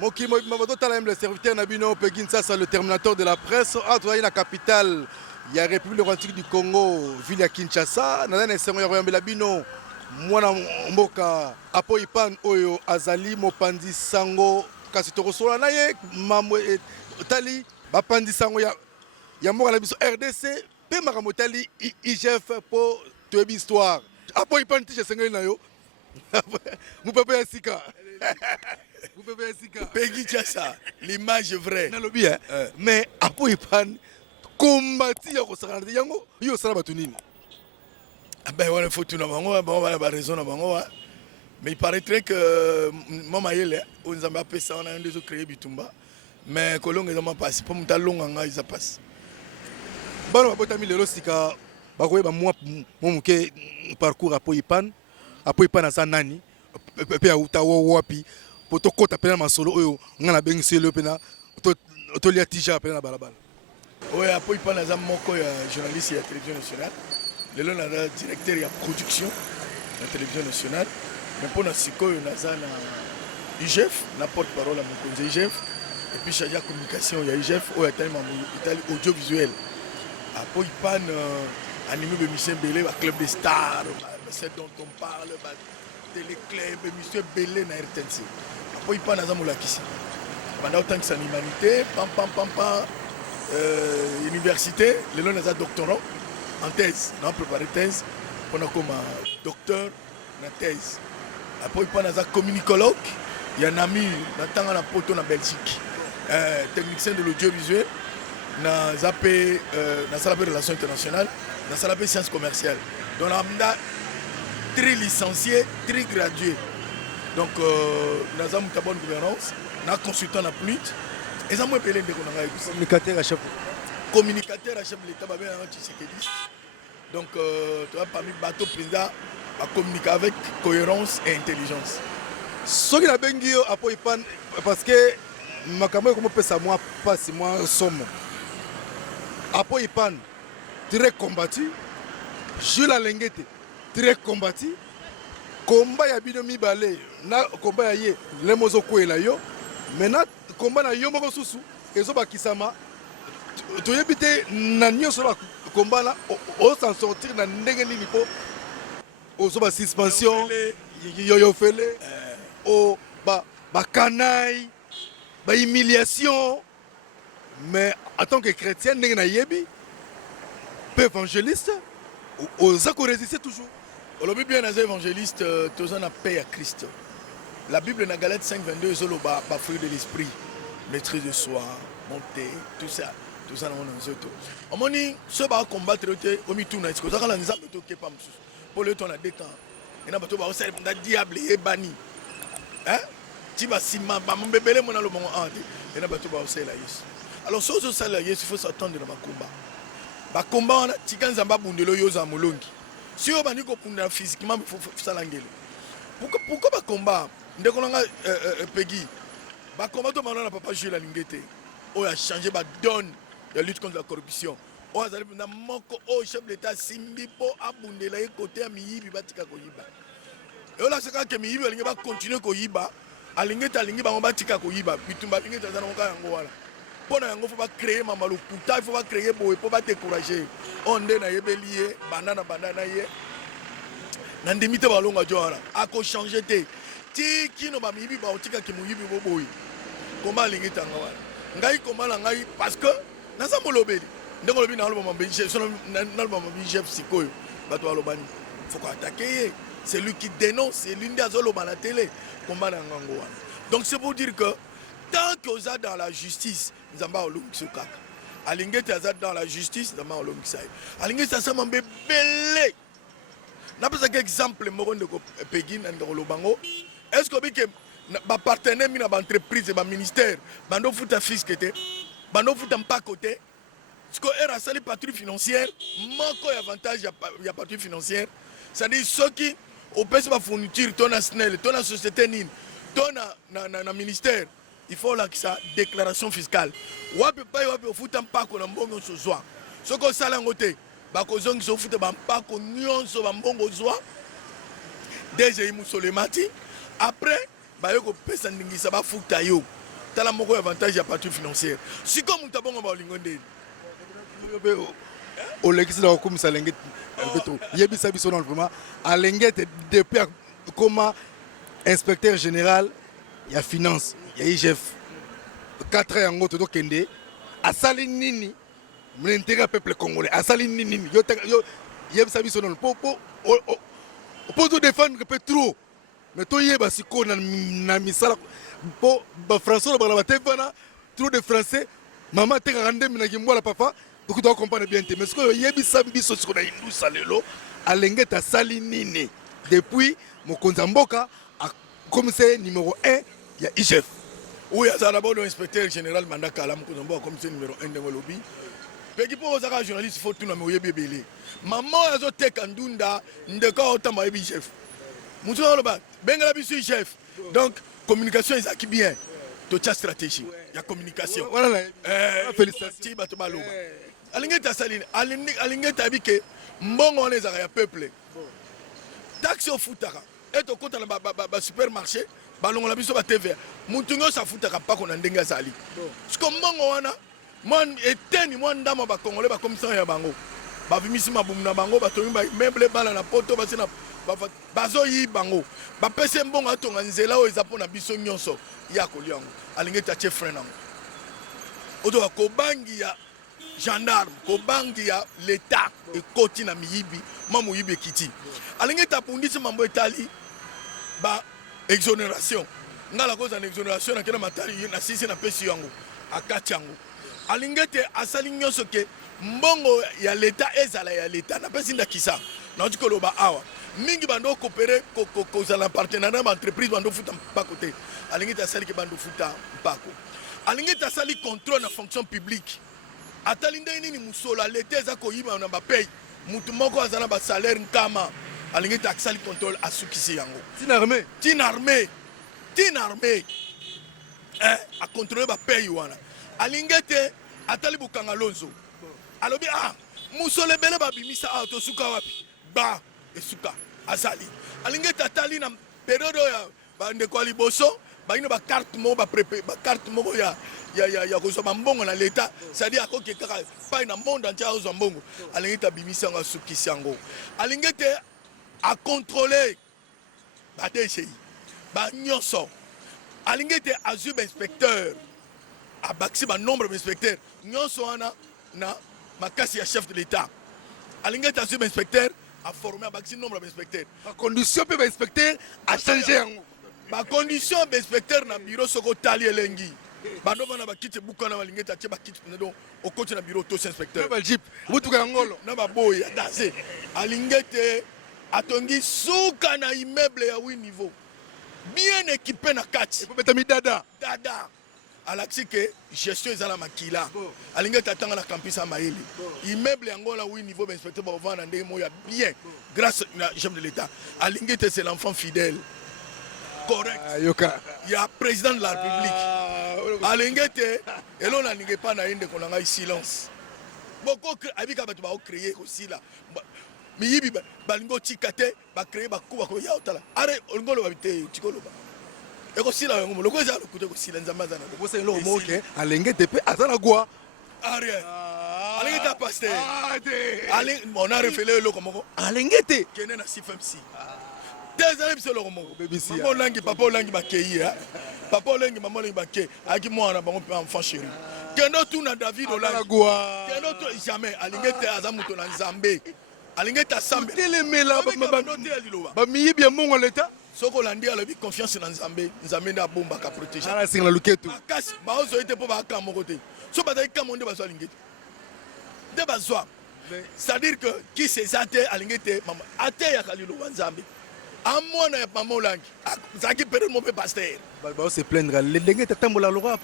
Moki Maboto Talem, le serviteur Nabino Pegin, ça c'est le terminateur de la presse. Ah, tu vois, la capitale, il y a la République démocratique du Congo, ville à Kinshasa. Dans un instant, il y a Labino, Mwana Mboka, Apo Ipan, Oyo, Azali, Mopandi Sango, Kasitoro Sola, Naye, Mamwe, Tali, Bapandi Sango, il y a Mora Labiso RDC, Pe Maramotali, IGF pour tuer l'histoire. Apo Ipan, Tiche Sengai Nayo, Moupapa Yassika. Peggy Chassa, l'image est vraie. Mais après il prend combattre yako sakana yango yo sala batunini. Ah ben voilà faut tout na bango bon voilà ba raison na bango mais il paraîtrait que mama yele on nous a appelé ça on a un des autres créé bitumba mais kolonga ils ont passé pour muta longa nga ils a passé. Bana babotami lelo sika bakoyeba mwa momuke parcours après ipan asa nani pe ya uta wapi poto kota pena masolo oyo ngana bengiselo pena to lia tija pena balabala. Oui, après il naza moko ya journaliste ya télévision nationale. Lelo na directeur ya production de la télévision nationale. Mais pour na sikoyo naza na IGF, na porte-parole à mon IGF et puis chargé de communication ya IGF au tellement audiovisuel. Après il pan animé de Michel Belé, le club des stars, c'est dont on parle, téléclub, Michel Belé na RTNC. Après il pan naza molakisi. Pendant autant que c'est l'humanité, université, les gens ont doctorat en thèse, on a préparé thèse, on a comme docteur en thèse. Après, il y a un communicologue, il y a un ami, on a un pote en Belgique, technicien de l'audiovisuel, on a zappé relations internationales, on a zappé sciences commerciales. Donc, on a très licencié, très gradué. Donc, on a une bonne gouvernance, on a consultant en plus. Et ça m'a appelé communicateur à chef. Communicateur à chef de l'État, donc tu vois parmi bateau président à communiquer avec cohérence et intelligence. Ce qui a bien dit après parce que ma caméra comment peut ça moi passe moi somme. Après Ipan très combattu, Jules Alengete très combattu. Combat ya bino mibale na combat ya ye le mozo kwela yo. Maintenant combat na yo moko susu ezoba kisama toyebi te na nyonso na combat là o s'en sortir na ndenge nini po ozoba suspension yo fele o ba canaille ba humiliation mais en tant que chrétien ndenge na yebi peu évangéliste oza ko résister toujours. Olobi bien les évangélistes tous en paix à Christ. La Bible dans Galates 5:22 est le fruit de l'esprit, maîtrise de soi, bonté, tout ça dans nos autos. On m'a dit ce va combattre au mituna est-ce que ça la nzambe to ke pas msusu. Pour le temps na décan. Et na bato ba osel na diable et bani. Hein? Tu vas sima ba mbebele mona lo mongo andi. Et na bato ba osel la yes. Alors so ça la yes il faut s'attendre dans ma combat. Ba combat na tikanzamba bundelo yoza molongi. Si on va dire que physiquement il faut ça l'angele. Pourquoi ba combat? Ndeko nanga Peggy ba combat to malona papa Jules Alengete o a changé ba donne la lutte contre la corruption o azali na moko o chef d'état simbi po abundela ye côté ya miyibi batika koyiba et on a saka ke miyibi alingi ba continuer koyiba Alengete alingi bango batika koyiba bitumba Alengete azana ngoka yango wala pona yango faut ba créer mamalo puta il faut ba créer boye pour ba décourager onde na yebelier banana ye na ndimite balonga jora ako changer te ti kino ba miyibi ba otika ke muyibi boboyi komba Alengete anga wala ngai komba na ngai parce que naza molobeli ndenge lobi na loba mabije sono na loba mabije sikoyo bato alobani faut qu'on attaquer c'est lui qui dénonce c'est l'une des loba la télé komba na ngango wana donc c'est pour dire que tant que oza dans la justice nzamba olungisa kaka Alengete aza dans la justice nzamba olungisa Alengete asa mambe belé na pesa que exemple moko ndeko Peggy na ndeko lobango est-ce que bike ba partenaire mina ba entreprise ba ministère bando futa fiscalité bando futa mpa côté ce que era sali patrouille financière moko ya avantage ya patrouille financière c'est-à-dire ceux qui au pèse ba fourniture tona SNEL tona société nine tona na ministère il faut là que ça déclaration fiscale wapi pa wapi futa mpa ko na mbongo sozwa ce que sala ngote ba ko zongi so futa ba mpa ko nyonso ba mbongo zwa déjà imusolemati après bayoko pesa ndingisa bafuta yo tala moko avantage ya partie financière siko mutu abongo baolingo ndeni olekisi na kokumisa lenge yebisa biso na vraiment alenge te depuis comme inspecteur général ya finance ya IGF 4 ans yango tozokende asali nini l'intérêt du peuple congolais asali nini yo yebisa biso non po to défendre peut trop mais to yeba siko na misala po ba français ba ba tevana trop de français maman te rande mina kimbola papa donc tu dois comprendre bien mais ce que yebisa biso siko na indusa lelo alenge ta sali nini depuis mokonzi mboka comme c'est numéro 1 il y a IGF. Oui, ça d'abord l'inspecteur général Mandaka la mokonzi mboka comme c'est numéro 1 de lobby. Peki po ozaka journaliste faut tout na me yebi belé. Maman azo teka ndunda ndeka otamba yebi chef. Mutu loba benga la bisu chef. Donc communication ezaki bien. To cha stratégie. Ya communication. Voilà félicitations bato baloba. Alinge ta saline, alinge ta bike mbongo on ezaka ya peuple. Taxe au futaka. Et au compte na ba supermarché, balongo la biso ba TVA. Mutu ngo sa futaka pa ko na ndenga sali. Parce que mbongo wana mon eteni mon ndama ba congolais ba commission ya bango ba vimisi mabumu na bango ba tongi ba meuble bala na poto ba sina bazo yi bango ba pese mbongo atonga nzela o ezapo na biso nyonso ya koliango alinge ta chef friend nango odo ko bangi ya gendarme ko bangi ya l'état e koti na miyibi mamu yibi kiti alinge ta pundisi mambo etali ba exonération ngala cause en exonération na kena matali na sisi na pesi yango akati yango alingete asali nyonso ke mbongo ya leta ezala ya leta na pesi ndakisa na ndiko loba awa mingi bando coopérer kozala partenariat na entreprise bando futa mpako te alingete asali ke bando futa mpako alingete asali contrôle na fonction publique atali ndeni ni musola leta eza koyiba na ba paye mutu moko azana ba salaire nkama alingete asali contrôle asukisi yango tin armée a contrôler ba paye wana alingete atali bukanga lonzo alobi musole bele babimisa to suka wapi ba esuka azali alingete atali na période ya bande kwa liboso baina ba carte mo ba prépé ba carte mo ya ko mbongo na l'état c'est-à-dire akoki kaka pa na monde entier ozo mbongo alingete abimisa nga suki sango alingete a contrôler ba DCI ba nyonso alingete azub inspecteur a baxi ba nombre d'inspecteurs nyonso wana na makasi ya chef de l'état alingete azub inspecteur a formé a baxi nombre d'inspecteurs la condition peut inspecteur a changé ba condition d'inspecteur na bureau soko tali elengi bando bana bakite bukana balingete atie bakite ndo okoti na bureau to inspecteur ba jeep mutuka ngolo na ba boy ya danser alingete atongi suka na immeuble ya 8 niveau bien équipé na kati peut mettre dada alaxi que gestion ezala makila alingete atanga na campus ya mayele immeuble yango na 8 niveau inspecteur ba vendre ndenge moya bien grâce na chef de l'état alingete c'est l'enfant fidèle correct ya président de la république alingete elona alinge pa na inde konanga silence boko abika bato ba créer aussi là miyibi balingo tikate ba créer ba kuba ko ya otala are ngolo babite tikoloba eko sila yango loko eza lokuta ko sila nzamba zana ko se lo mo ke alengete pe azana gwa are alengete pasteur on a révélé le komoko alengete kene na CFMC des années biso lo komoko maman olangi papa olangi bakei papa olangi maman olangi bakei aki mwana bango pe enfant chéri kendo tu na David olangi kendo tu jamais alengete azamuto na nzambe alingeta sambe telemela ba miyibi ya mongo leta soko landi alobi confiance na nzambe nda bomba ka protéger ala singa luketu akasi ba ozo ite po ba ka moko te so ba dai ka monde ba so alingeta de bazwa c'est-à-dire que qui c'est ça te alingete mama ate ya kalilo nzambe amona ya mama olangi zaki pere mo pe pasteur ba se plaindre lengeta tambola lora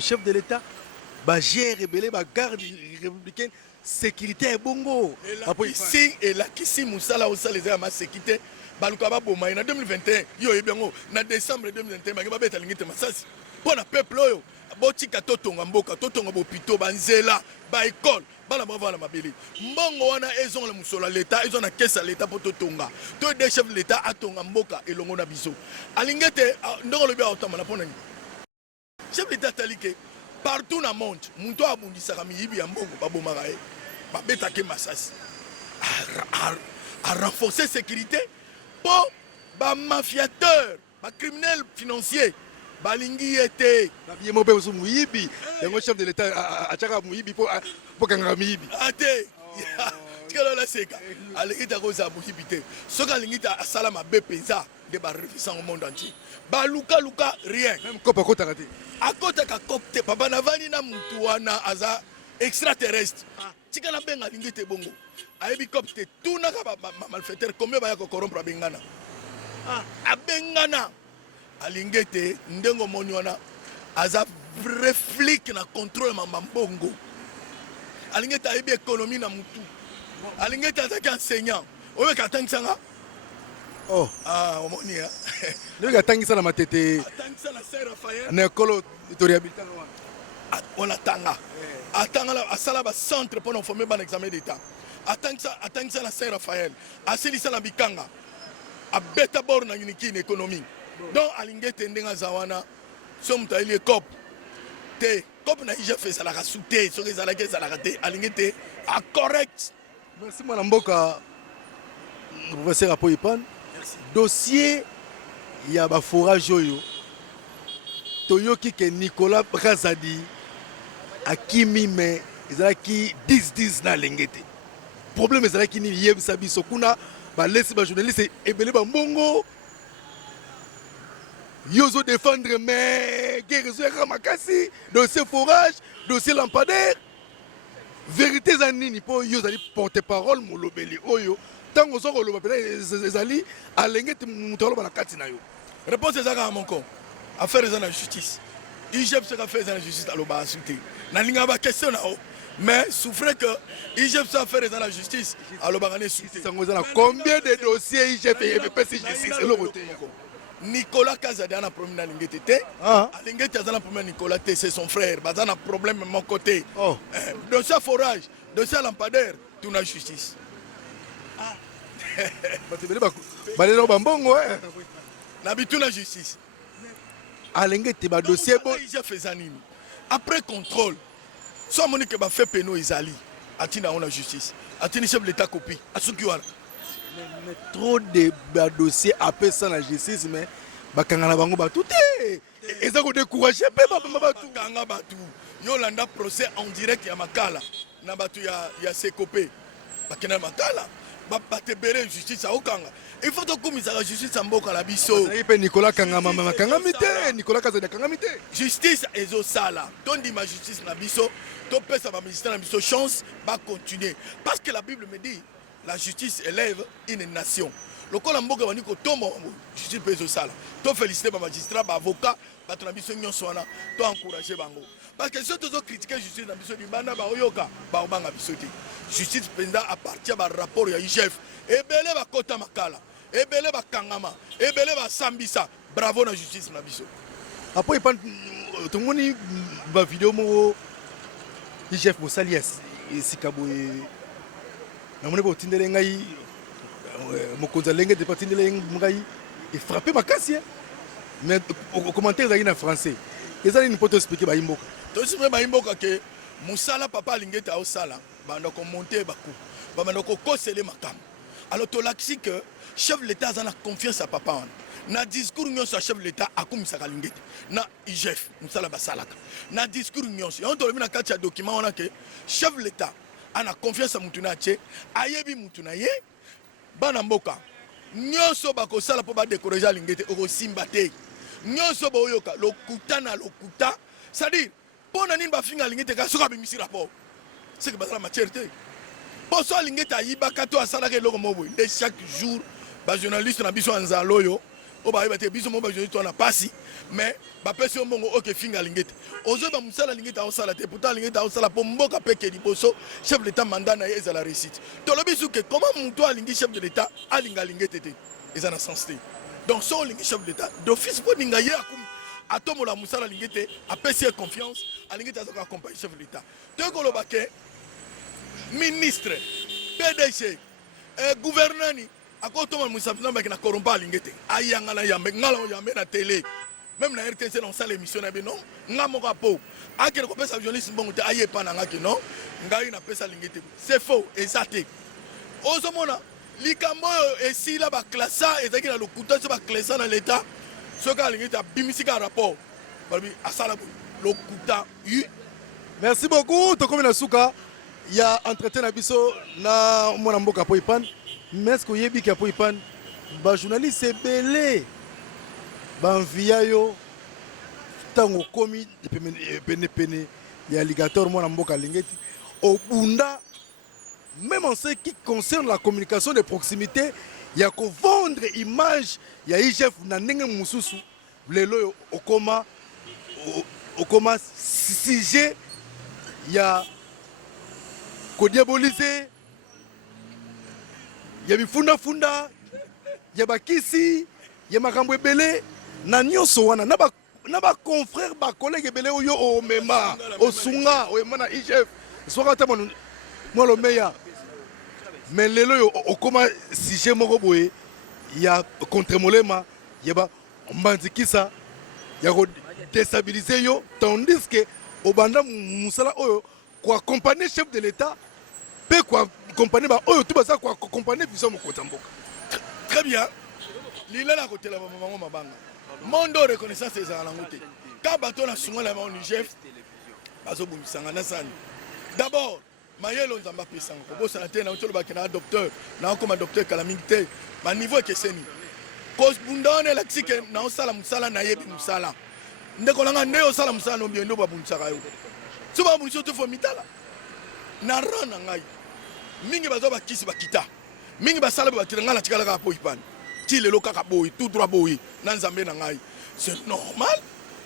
chef de l'état ba gère rebelle ba garde républicaine sécurité et bongo ici et là kisi musala au les ma sécurité baluka ba boma na 2021 yo yebengo na décembre 2021 ba beta lingite masasi pona peuple oyo botika totonga mboka totonga bopito banzela ba école bana ba vana mabili mbongo wana ezon le musolo l'état ezon na caisse l'état pour totonga to des chefs de l'état atonga mboka elongo na biso alingete ndongo lobi otama na pona chef d'état tali ke partout na monde muntu abundisaka miyibi ya mbongo babomaka ye babetake masasi a renforcer sécurité mpo bamafiateur bacriminel financier balingi ye te babiye mo mpe mosu moyibi yango chef de l'état atiaka moyibi mpo kangaka miyibi ate tikalola seka alingi te akozala moyibi te soki alingi te asala mabe mpenza nde barefisango monde entier balukaluka rien même kope akotaka te akotaka kope te papa navandi na mutu wana aza extraterrestre tika na benga alingi te bongo ayebi kope te tunaka bamalfaiteur combien baya kocorrompre abengana abengana alingi te ndenge omoni wana aza vrai flic na contrôle mamba mbongo alingi te ayebi économie na mutu alingi te azalaki enseignant oyeka atangisanga omoni ndenge atangisa na matete atangisa na saint raphaël na ekolo torihabitanga wana on atanga atanga asala bacentre mpona forme bana examen d'état atangisa na saint raphaël asilisa na bikanga abeta bor na unikini économie donc alingi ete ndenge aza wana so moto ayeli ecope te cope na igf ezalaka su te soki ezalaki ezalaka te alingi te acorrect. merci mwana mboka professeur Apo Ipan. Dossier ya baforage oyo toyoki ke Nicolas Brazadi akimi me ezalaki 10-10 na lenge te problème ezalaki nini yebisa biso kuna balesi bajournaliste ebele bambongo yozo défendre mais guerre ezoyaka makasi dossier forage dossier lampadaire vérité eza nini mpo yo ozali porte parole molobeli oyo ntango ozo koloba pena ezali alenge te moto aloba na kati na yo réponse ezaka moko affaire eza na justice igep soki affaire eza na justice aloba asu te nalingaka baquestion na o mais souffre que igep so affaire eza na justice alobaka ne su te sango eza na combien de dossiers igep epesi justice eloko te Nicolas Kazadi a un problème à l'ingété. L'ingété a un problème à Nicolas T, c'est son frère. Il a un problème de mon côté. Dans sa forage, dans sa lampadaire, tout la justice. N'habite la justice. L'ingété, le dossier bon. Après contrôle, soit mon équipe a fait péno Isali, a tina on la justice. A tina chef de l'État copie. A ce qui mais trop de dossiers appellent ça la justice mais bakanga na bango batu te eza ko décourager pe batu kanga batu yo landa procès en direct ya makala na batu ya sekopé bakena makala bate bere justice okanga il faut to komisa la justice mboka la biso et pe Nicolas kanga mama kanga mité Nicolas Kazadi kanga mité justice ezo sala tondi ma justice na biso to pesa ba ministère na biso chance ba continuer parce que la Bible me dit la justice élève une nation. Le col en boga wani ko tombo justice peso sala. To féliciter ba magistrat, ba avocat, ba to na biso nyonso wana, to encourager bango. Parce que ceux qui critiquent justice na biso di banda ba oyoka, ba obanga biso te. Justice penda appartient ba rapport ya IGF. Ebele ba kota makala, ebele ba kangama, ebele ba sambisa. Bravo na justice na biso. Après pan tout le monde ba vidéo mo IGF mo salias sikabo namoni po tindele ngai mokonza lenge de patindele ngai et frapper makasi mais au commentaire za en français ezali ni poto expliquer ba imboka to simé ba imboka ke musala papa lingeta au sala banda ko monter baku ba banda ko kosele makam alors to laxi que chef de l'état a confiance à papa na discours nyonso chef de l'état akumisaka lingeta na IGF musala basalaka na discours nyonso on to na kati ya document on a que chef de l'état ana confiance à mutuna che ayebi mutuna ye bana mboka nyonso bakosala po ba décourager lingete okosimba te nyonso boyoka lokuta na lokuta c'est-à-dire pona nini bafinga lingete ka soka bimisi rapport c'est que bazala matière te po so lingete ayibaka to asala ke loko mobo de chaque jour ba journaliste na biso anzaloyo o ba yebate biso mo ba journaliste na pasi mais ba pesi omongo oke finga lingete ozo ba musala lingete au sala te pourtant lingete au sala po mboka peke liboso chef de l'état mandat na eza la réussite to lobi suke comment muto alingi chef de l'état alinga lingete te eza na sens te donc so lingi chef de l'état d'office po ninga ye akum atomola musala lingete apesi confiance alingete azoka accompagner chef de l'état to ko lobake ministre PDG gouverneur ni akotoma musafina baki na korompa lingete ayanga na yambe ngala yambe na télé même na RTC on sala émission na non nga moko po akele ko pesa journaliste mbongo te aye pa na ngaki non ngai na pesa lingete c'est faux exact ozomona likambo esila ba classa ezaki na lokuta so ba classa na l'état soki alingete abimisika rapport balobi asala lokuta merci beaucoup tokomi na suka ya entretien na biso na mwana mboka po ipan mais est-ce que oyebi ke po ipan bajournaliste ebele banvia yo ntango okomi penepene ya alligator mwana mboka alingeti obunda même en ce qui concerne la communication de proximité ya kovendre image ya IGF na ndenge mosusu lelo okoma sujet ya kodiabolize ya bifundafunda ya bakisi ya makambo ebele na nyonso wana na baconfrère bacollègue ebele oyo omema osunga oyema na IGF soka ata mwalo meya mais lelo oyo okoma sujet moko boye ya contre-molema ya bambandikisa ya kodestabilize yo tandis que obanda musala oyo koaccompagner chef de l'état mpe koaccompagner baoyo tu baza koaccompagner vision mokonzi ya mboka. Très bien lila na kotela bamango mabanga monde reconnaissance ezala nango te ka bato na sunga na bango IGF bazobumisanga na sani d'abord mayelo nzambe apesanga kobosana te na otolobaki na docteur na okoma docteur kala mingi te baniveau ekeseni kobunda wana elakisi ke na osala mosala nayebi mosala ndeko nanga nde osala mosala no biendo babunisaka yo so babunisi yo te fo mitala na ran na ngai mingi bazwa bakisi bakita mingi basala batira ngai natikalaka po ipani ti lelo kaka boyi tout droit boyi na nzambe na ngai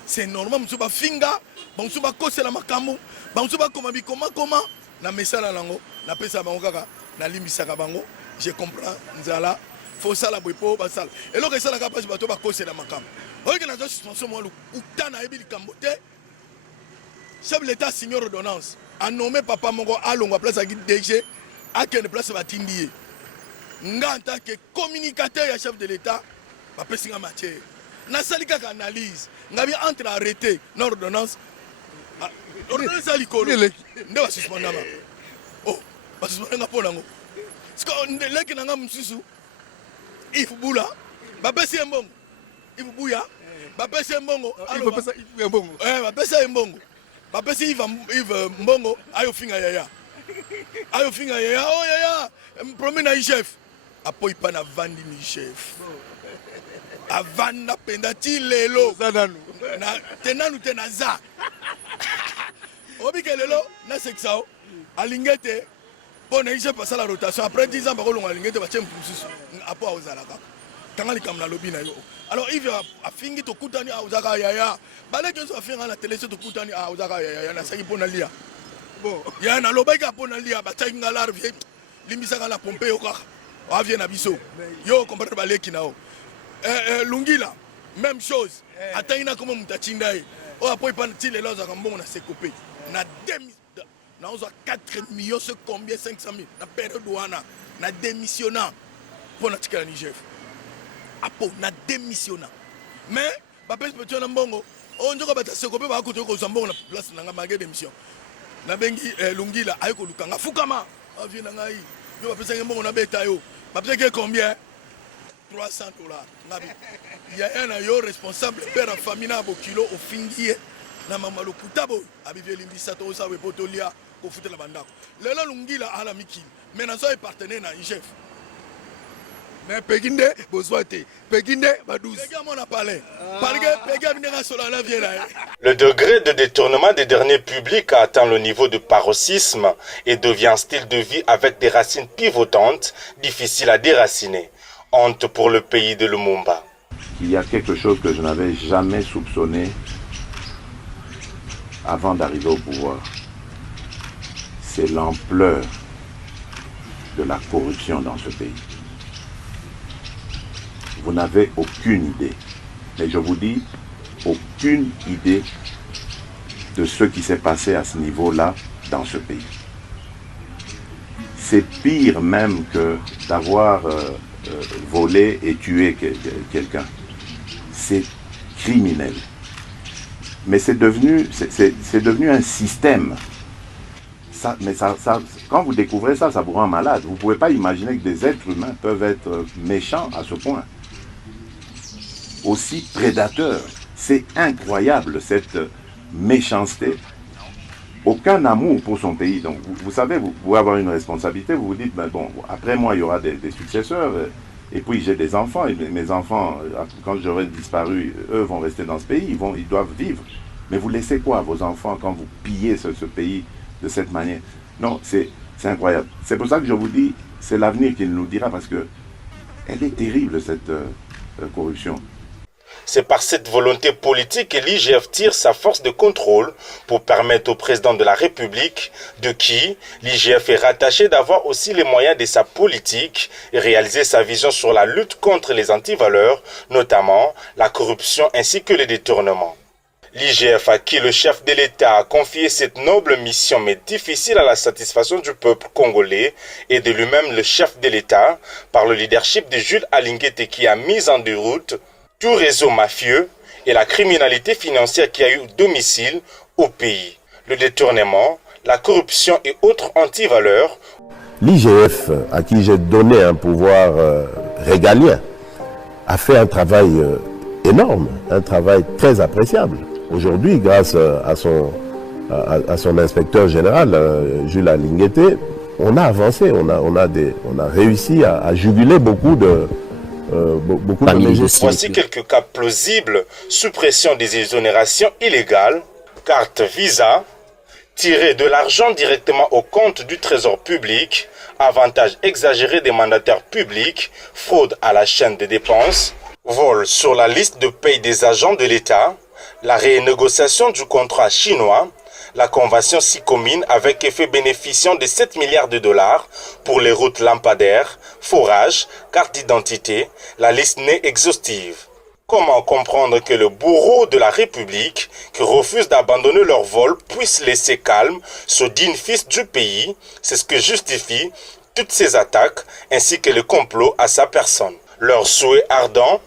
c'est normal mosusu bafinga bamosusu bakosela makambo bamosusu bakoma bikomakoma na mesala nango napesa bango kaka nalimbisaka bango je comprends nzala fo sala boye po basala eloko esalaka mpasi bato bakosela makambo oyeke nazwa suspension mwa lokuta nayebi likambo te chef de l'état signe ordonnance anome papa moko alongwa place aki DG akende place batindi ye nga en tant que communicateur ya chef de l'état bapesi nga matière nasali kaka analyse ngabi entre arrêté na ordonnance ordonnance ya likolo nde basuspendanga basuspendanga mpo nango siko leki nanga mosusu Yves Bula bapesi ye mbongo Yves Buya bapesi ye mbongo bapesi ye mbongo bapesi Yves mbongo ayofinga yaya o yaya promis na IGF apo ipa na vandi ni chef avanda penda ti lelo na tenanu te na za obike lelo na seksao alingete po na IGF pasala rotation après 10 ans bakolonga alingete batie mpususu apo aozalaka tanga likambo na lobi na yo alors Yves afingi tokutani aozaka yaya baleki nyonso afinga na télé so tokutani aozaka yaya nasaki mpo na lia bon ya nalobaki mpo na lia batiaki nga larve limbisaka na pompe yo kaka avie na biso yo comprendre baleki na yo lungila même chose atangi na komo mutu atinda ye oyo apo ipana ti lelo azalaka mbongo na sekope na 4 millions ce combien 500 000 na période wana na démissionnant mpo na tikala na IGF apo na démissionnant mais bapesi petio na mbongo oyo nzoko bata sekope bakotoki kozwa mbongo na place nanga malgré démission nabengi lungila aye kolukanga fukama avie na ngai yo bapesaki mbongo nabeta yo bapesaki combien $300 ngabi yaya na yo responsable père en famille na bokilo ofingi ye na mama lokuta boy abivie limbisa to osawe po tolia kofutela bandako lelo lungila ala mikili mais nazo e partenaire na IGF mais peginde bozwate peginde badouze pegama parler parce que pegama solo la vie là. Le degré de détournement des derniers publics a atteint le niveau de paroxysme et devient un style de vie avec des racines pivotantes, difficiles à déraciner. Honte pour le pays de Lumumba. Il y a quelque chose que je n'avais jamais soupçonné avant d'arriver au pouvoir. C'est l'ampleur de la corruption dans ce pays. Vous n'avez aucune idée, mais je vous dis, aucune idée de ce qui s'est passé à ce niveau-là dans ce pays. C'est pire même que d'avoir volé et tué quelqu'un. C'est criminels. Mais c'est devenu un système. Quand vous découvrez ça, ça vous rend malade. Vous ne pouvez pas imaginer que des êtres humains peuvent être méchants à ce point. Aussi prédateurs. C'est incroyable cette méchanceté. Aucun amour pour son pays. Donc, vous savez, vous pouvez avoir une responsabilité. Vous vous dites, ben bon, après moi, il y aura des successeurs. Et puis, j'ai des enfants. Et mes enfants, quand j'aurai disparu, eux vont rester dans ce pays. Ils doivent vivre. Mais vous laissez quoi à vos enfants quand vous pillez ce pays de cette manière? Non, c'est incroyable. C'est pour ça que je vous dis, c'est l'avenir qui nous dira, parce que elle est terrible, cette corruption. C'est par cette volonté politique que l'IGF tire sa force de contrôle pour permettre au président de la République, de qui l'IGF est rattaché, d'avoir aussi les moyens de sa politique et réaliser sa vision sur la lutte contre les antivaleurs, notamment la corruption ainsi que les détournements. L'IGF à qui le chef de l'État a confié cette noble mission mais difficile à la satisfaction du peuple congolais et de lui-même le chef de l'État par le leadership de Jules Alinguete qui a mis en déroute tout réseau mafieux et la criminalité financière qui a eu domicile au pays. Le détournement, la corruption et autres antivaleurs. L'IGF, à qui j'ai donné un pouvoir régalien, a fait un travail énorme, un travail très appréciable. Aujourd'hui, grâce à son inspecteur général, Jules Alinguete, on a avancé, on a réussi à juguler beaucoup de Voici quelques cas plausibles: suppression des exonérations illégales, carte Visa, tirer de l'argent directement au compte du trésor public, avantage exagéré des mandataires publics, fraude à la chaîne des dépenses, vol sur la liste de paye des agents de l'État, la renégociation du contrat chinois, la convention SICOMINE avec effet bénéficiant de 7 milliards de dollars pour les routes lampadaires, forages, cartes d'identité, la liste n'est exhaustive. Comment comprendre que le bourreau de la République, qui refuse d'abandonner leur vol, puisse laisser calme ce digne fils du pays? C'est ce que justifie toutes ces attaques ainsi que le complot à sa personne. Leur souhait ardent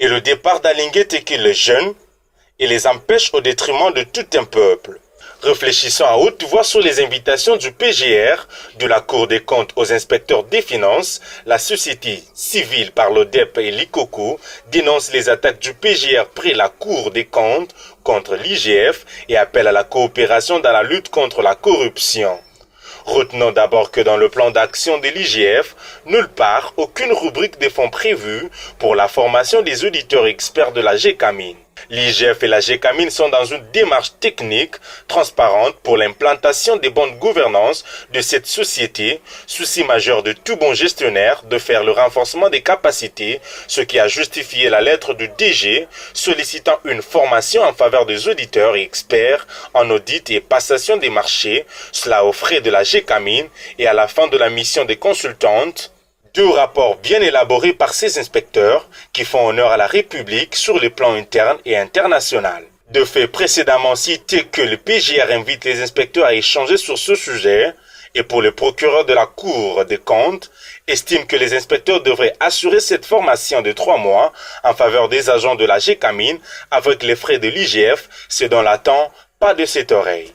est le départ d'Alinguete qui les jeûne et les empêche au détriment de tout un peuple. Réfléchissons à haute voix sur les invitations du PGR, de la Cour des comptes aux inspecteurs des finances. La société civile par l'ODEP et l'ICOCO dénonce les attaques du PGR près la Cour des comptes contre l'IGF et appelle à la coopération dans la lutte contre la corruption. Retenons d'abord que dans le plan d'action de l'IGF, nulle part, aucune rubrique des fonds prévus pour la formation des auditeurs experts de la GECAMINE. L'IGF et la GECAMINE sont dans une démarche technique transparente pour l'implantation des bonnes gouvernances de cette société, souci majeur de tout bon gestionnaire de faire le renforcement des capacités, ce qui a justifié la lettre du DG sollicitant une formation en faveur des auditeurs et experts en audit et passation des marchés, cela aux frais de la GECAMINE et à la fin de la mission des consultantes. Deux rapports bien élaborés par ces inspecteurs qui font honneur à la République sur les plans internes et international. De fait précédemment cité que le PGR invite les inspecteurs à échanger sur ce sujet et pour le procureur de la Cour des comptes, estime que les inspecteurs devraient assurer cette formation de 3 mois en faveur des agents de la GECAMINE avec les frais de l'IGF, ce dont l'attend pas de cette oreille.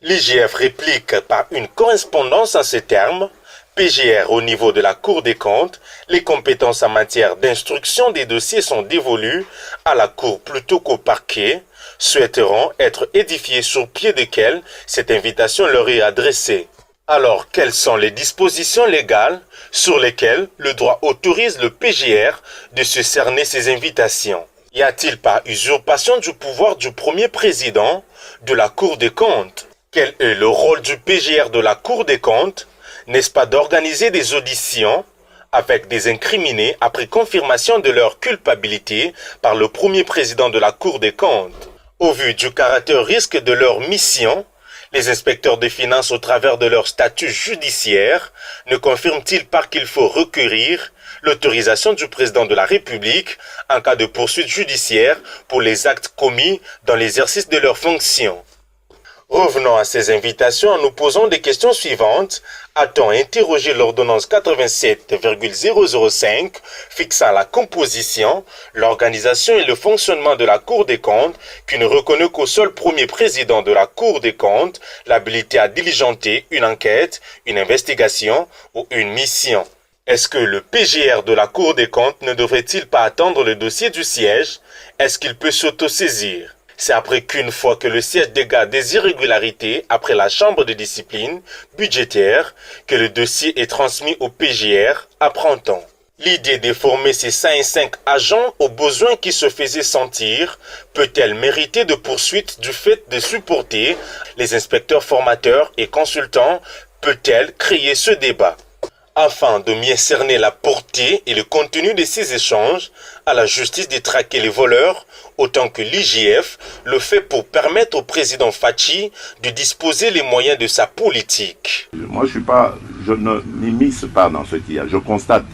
L'IGF réplique par une correspondance en ces termes. PGR au niveau de la Cour des comptes, les compétences en matière d'instruction des dossiers sont dévolues à la Cour plutôt qu'au parquet, souhaiteront être édifiés sur pied desquels cette invitation leur est adressée. Alors, quelles sont les dispositions légales sur lesquelles le droit autorise le PGR de se cerner ces invitations? Y a-t-il pas usurpation du pouvoir du premier président de la Cour des comptes? Quel est le rôle du PGR de la Cour des comptes? N'est-ce pas d'organiser des auditions avec des incriminés après confirmation de leur culpabilité par le premier président de la Cour des comptes? Au vu du caractère risque de leur mission, les inspecteurs des finances au travers de leur statut judiciaire ne confirment-ils pas qu'il faut requérir l'autorisation du président de la République en cas de poursuite judiciaire pour les actes commis dans l'exercice de leurs fonctions? Revenons à ces invitations en nous posant des questions suivantes. A-t-on interrogé l'ordonnance 87,005 fixant la composition, l'organisation et le fonctionnement de la Cour des comptes qui ne reconnaît qu'au seul premier président de la Cour des comptes l'habilité à diligenter une enquête, une investigation ou une mission? Est-ce que le PGR de la Cour des comptes ne devrait-il pas attendre le dossier du siège? Est-ce qu'il peut s'autosaisir? C'est après qu'une fois que le siège dégage des irrégularités après la chambre de discipline budgétaire que le dossier est transmis au PGR, apprend-on. L'idée de former ces 105 agents aux besoins qui se faisaient sentir peut-elle mériter de poursuites du fait de supporter les inspecteurs formateurs et consultants? Peut-elle créer ce débat? Afin de mieux cerner la portée et le contenu de ces échanges, à la justice de traquer les voleurs, autant que l'IGF le fait pour permettre au président Fachi de disposer les moyens de sa politique. Moi, je ne m'immisce pas dans ce qu'il y a. Je constate.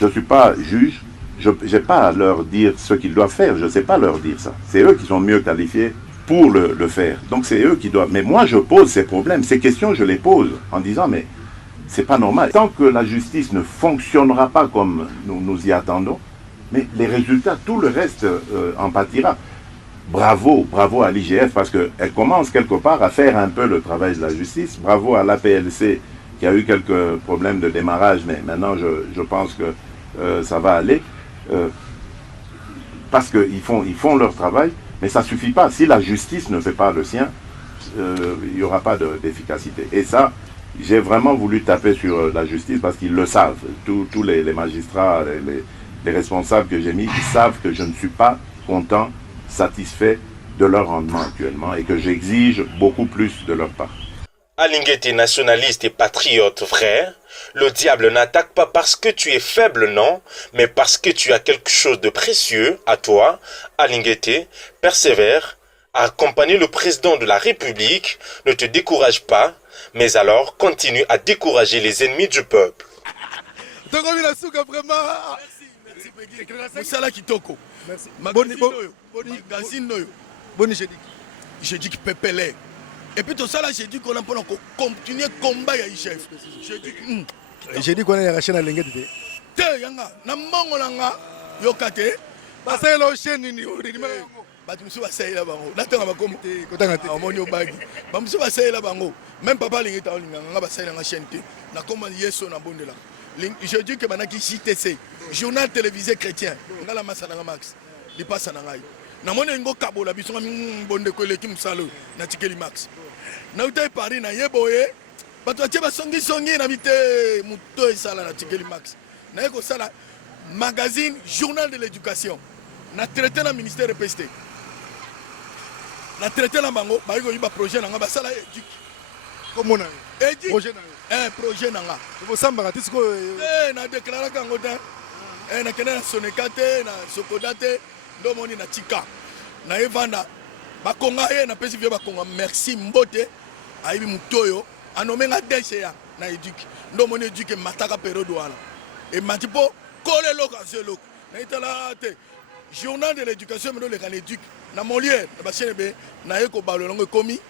Je ne suis pas juge. Je n'ai pas à leur dire ce qu'ils doivent faire. Je ne sais pas leur dire ça. C'est eux qui sont mieux qualifiés pour le faire. Donc, c'est eux qui doivent. Mais moi, je pose ces problèmes. Ces questions, je les pose en disant, mais c'est pas normal. Tant que la justice ne fonctionnera pas comme nous y attendons, mais les résultats, tout le reste en pâtira. Bravo à l'IGF parce qu'elle commence quelque part à faire un peu le travail de la justice. Bravo à l'APLC qui a eu quelques problèmes de démarrage, mais maintenant je pense que ça va aller. Parce qu'ils font leur travail, mais ça ne suffit pas. Si la justice ne fait pas le sien, il n'y aura pas d'efficacité. Et ça, j'ai vraiment voulu taper sur la justice parce qu'ils le savent. Tous les magistrats, les responsables que j'ai mis, ils savent que je ne suis pas content, satisfait de leur rendement actuellement et que j'exige beaucoup plus de leur part. Alinguete nationaliste et patriote frère, le diable n'attaque pas parce que tu es faible, non, mais parce que tu as quelque chose de précieux à toi. Alinguete, persévère, accompagner le président de la République, ne te décourage pas, mais alors continue à décourager les ennemis du peuple. Mosala kitoko. Merci. Magazine Boni j'ai dit que pepele. Et puis tout ça là j'ai dit qu'on a pour continuer combat ya chef. J'ai dit qu'on a arraché la lingue de te yanga na mbongo langa yokate passer la chaîne ni batu musu basayela bango natanga bakomo te kotanga te omoni obagi bamusu basayela bango même papa lingi ta linga nga basayela nga chaîne te na koma yeso na bondela. Je dis que maintenant qui JTC, journal télévisé chrétien, ngala masana nga max, li passa na ngai. Na mona ngo kabola biso ngami bonde ko leki musalo na tikeli max. Na utai Paris na yeboye, bato atie ba songi na bité muto esala na tikeli max. Na yeko sala magazine journal de l'éducation. Na traité na ministère de PST. Na traité na bango, ba yiko yiba projet na nga basala éduc. Comment on a projet na un projet nanga vous samba katisiko na déclarer kango ta na kena na sonekate na sokodate ndo moni na tika na evanda bakonga na pesi vie bakonga merci mbote aibi mutoyo anomenga DCA na éduc ndo moni éduc mataka période wala et matipo kole loko na itala te journal de l'éducation mais le kan éduc na Molière na ba chaîne be na yeko balolongo komi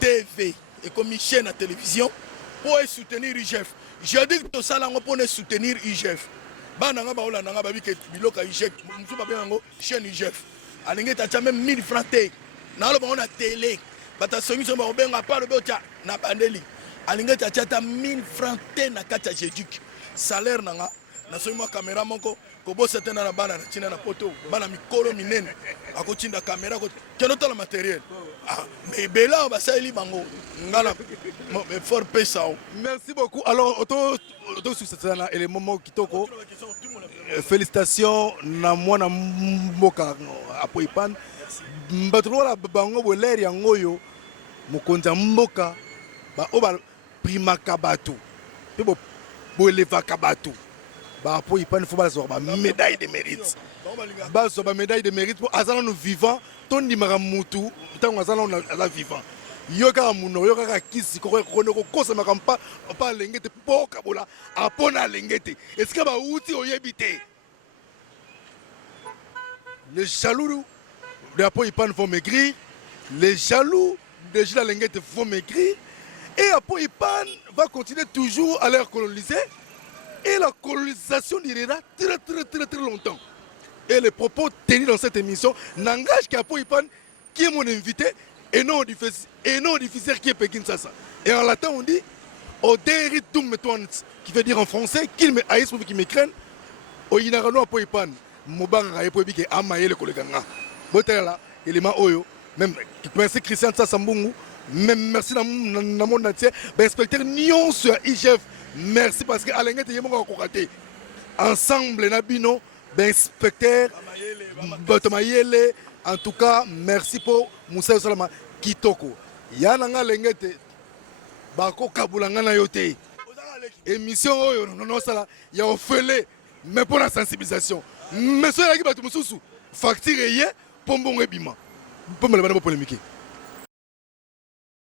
TV et comme chaîne à télévision pour soutenir IGF. Je dis que tout ça là pour soutenir IGF. Bananga baola nanga babi ke biloka IGF. Musu ba bengo chaîne IGF. Alinge ta même 1000 francs té. Na lo ba na télé. Bata songi so ba benga pa le bota na bandeli. Alinge ta 1000 francs té na kata jejuk. Salaire nanga na so mo caméra moko ko bo setena na bana na china na poto bana mikolo minene akotinda caméra ko keno to la matériel. Ah mais bela ba saili bango ngala fort pesa. Merci beaucoup. Alors auto sur cet élément moment kitoko. Félicitations na mwana mboka apoipan. Mbatro la bango boler yango yo mokonza mboka ba oba primaka bato. Pe bo eleva kabatu. Bah pour y prendre, il faut pas médaille de mérite. Bah médaille de mérite pour azala nous vivants. Ton di maramutu, tant azala on a vivant. Yoga muno, yoga kisi, ko ça makampa, pas lengete po kabola, apona lengete. Est-ce que bah outi oyebite? Les jaloux de la poipan vont maigrir. Les jaloux de Gilles Lenguette vont m'écrire. Et Apo-Ipan va continuer toujours à leur coloniser. Et la colonisation durera très longtemps. Et les propos tenus dans cette émission n'engagent qu'Apo-Ipan, qui est mon invité, et non diffuseur qui est Pékin Sasa. Et en latin, on dit Oderi Tum, qui veut dire en français qu'il me haïsse pour qu'il me craigne. Oyinarano Apo-Ipan, Mobanga Apo-Ibi, Amaye le Koleganga. Botella, élément Oyo, même merci Christian Sassambungu, même merci dans mon monde entier, inspecteur Nyon sur IGF, merci parce que Alenga est mon côté. Ensemble, Nabino, inspecteur Batomayele, en tout cas, merci pour Moussa Salama Kitoko. Yananga Lengete, Bako Kabulanga na yote. Émission Oyo, non, ça il y a offert, mais pour la sensibilisation. Mais ce qui est facture, pour bon bima. Pour me le polémique.